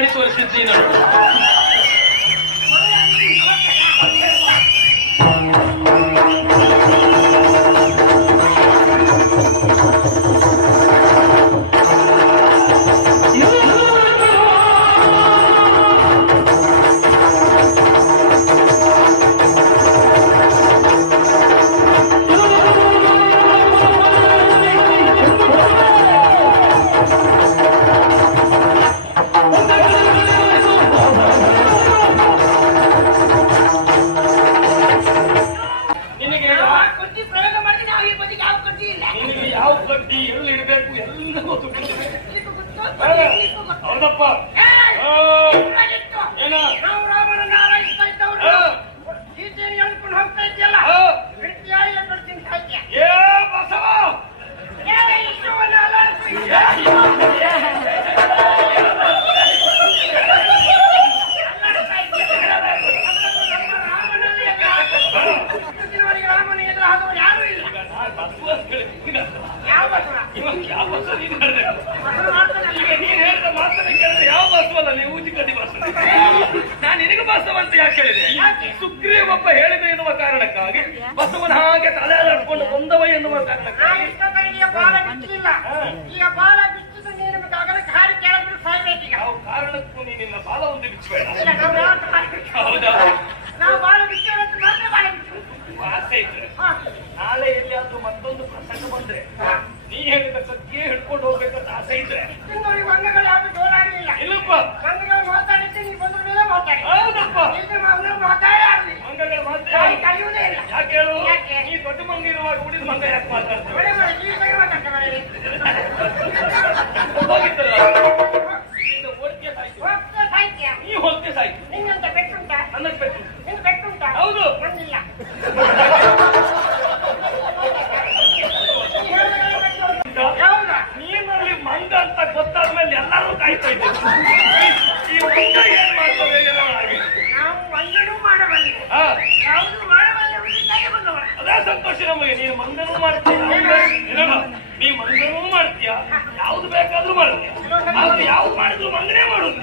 ಮಾಡಿ ತೋರಿಸಿದ್ದೀನಿ. ಯಾವ ಕಡ್ಡಿ ಎಲ್ಲಿ ಇಡಬೇಕು ಎಲ್ಲ ಹೌದಪ್ಪ. ಏನ ನಾವು ರಾಮನನ್ನ ಆರೈಸ್ತಾ ಇದ್ದವರು ಗೀತೆಯನ್ನು ಹೇಳ್ಕೊಂಡು ಹೋಗ್ತಾ ಇದೆಯಲ್ಲ, ಏ ಬಸವ ರಾಮನ ಎದುರು ಆದವರು ಯಾರು ಇಲ್ಲ. ಯಾವ ಬಸವ? ಯಾವ ಬಸವ ನೀನು ಹೇಳಿದೆ? ನೀನು ಹೇಳಿದ ಮಾತನ್ನ ಕೇಳಿದ್ರೆ ಯಾವ ಬಸವಲ್ಲ, ನೀವು ಊದಿ ಕಡ್ಡಿ ಬಸವ. ನಾನು ನಿನಗೆ ಬಸವ ಅಂತ ಯಾಕೆ ಹೇಳಿದೆ? ಸುಗ್ರೀವೊಬ್ಬ ಹೇಳಿದೆ ಎನ್ನುವ ಕಾರಣಕ್ಕಾಗಿ, ಬಸವನ ಹಾಗೆ ತಲೆ ಅಲಾಡ್ಕೊಂಡು ಬಂದವ ಎನ್ನುವ ಕಾರಣಕ್ಕಾಗಿ ಬಾಲ ಬಿಟ್ಟಿಲ್ಲ. ಈಗ ಬಾಲ ಬಿಟ್ಟಿದ್ದು ನೀನು ಆಗಲೇ ಹಾರಿ ಕೆಳಬಿಟ್ಟು ಸಾಯ್ಬೇಕು. ಈಗ ಯಾವ ಕಾರಣಕ್ಕೂ ನೀನು ನಿನ್ನ ಬಾಲ ಒಂದು ಬಿಚ್ಚಬೇಡ. ಹೌದಾ? ನಾವು ಬಾಲ ಬಿಟ್ಟೇವೆ ಅಂತ ಮಾತ್ರ ಬಾಲ ಬಿಟ್ಟು ಆಸೆ ಇದ್ರೆ ನಾಳೆ ಎಲ್ಲಿಯಾದ್ರೂ ಮತ್ತೊಂದು ಪ್ರಸಂಗ ಬಂದ್ರೆ ನೀ ಹೇಳಿದ ಕತ್ತಿಗೆ ಹಿಡ್ಕೊಂಡು ಹೋಗ್ಬೇಕಂತ ಆಸೆ ಇದ್ರೆ ತಿಂಗಳಿಗೆ ಮಂಗಗಳು ಯಾವುದು ಜೋರಾಗಲಿಲ್ಲ. ಇಲ್ಲಪ್ಪ, ಮಂಗಗಳು ಮಾತಾಡಿದ್ರೆ ನೀವು ಬಂದ ಮೇಲೆ ಮಾತಾಡಿ. ಹೌದಪ್ಪ, ಈಗ ಮಂಗಗಳು ಮಾತಾಡಲಿ, ಮಂಗಗಳು ಮಾತಾಡಿ ಕಲಿಯುವುದೇ ಇಲ್ಲ. ಯಾಕೆ ಹೇಳು? ನೀ ದೊಡ್ಡ ಮಂಗ ಇರುವಾಗ ಉಳಿದ ಮಂಗ ಯಾಕೆ ಮಾತಾಡ್ತೇವೆ? ಈ ಬಗ್ಗೆ ಮಾತಾಡ್ತೇವೆ. ಹೋಗಿದ್ದಲ್ಲ ಓಡ್ಕೆ ಸಾಯ್ತು, ಸಾಹಿತ್ಯ ನೀ ಹೋಗ್ತೆ ಸಾಯ್ತು. ನಿಂಗಂತ ಬೆಟ್ಟುಂಟ? ಅನ್ನಕ್ಕೆ ಬೇಕು. ನಿಂಗೆ ಬೆಟ್ಟುಂಟ? ಹೌದು. ಬಂದಿಲ್ಲ. ನೀನಲ್ಲಿ ಮಂಗ ಅಂತ ಗೊತ್ತಾದ ಮೇಲೆ ಎಲ್ಲರೂ ಕಾಯ್ತಾ ಇದ್ದೇವೆ. ಈ ಮಂಗ ಏನ್ ಮಾಡ್ತದೆ ಏನೋ ಹಾಗೆ. ನಾವು ಮಂಗನೂ ಮಾಡಬಲ್ಲೆ, ಯಾವುದು ಮಾಡಬಲ್ಲೆ ಬಂದವ. ಅದೇ ಸಂತೋಷ ನಮಗೆ. ನೀನು ಮಂಗನೂ ಮಾಡ್ತೀಯ, ನೀ ಮಂಗನೂ ಮಾಡ್ತೀಯ, ಯಾವ್ದು ಬೇಕಾದ್ರೂ ಮಾಡ್ತೀಯ. ಆದ್ರೆ ಯಾವ್ದು ಮಾಡಿದ್ರು ಮಂಗನೇ ಮಾಡುದು.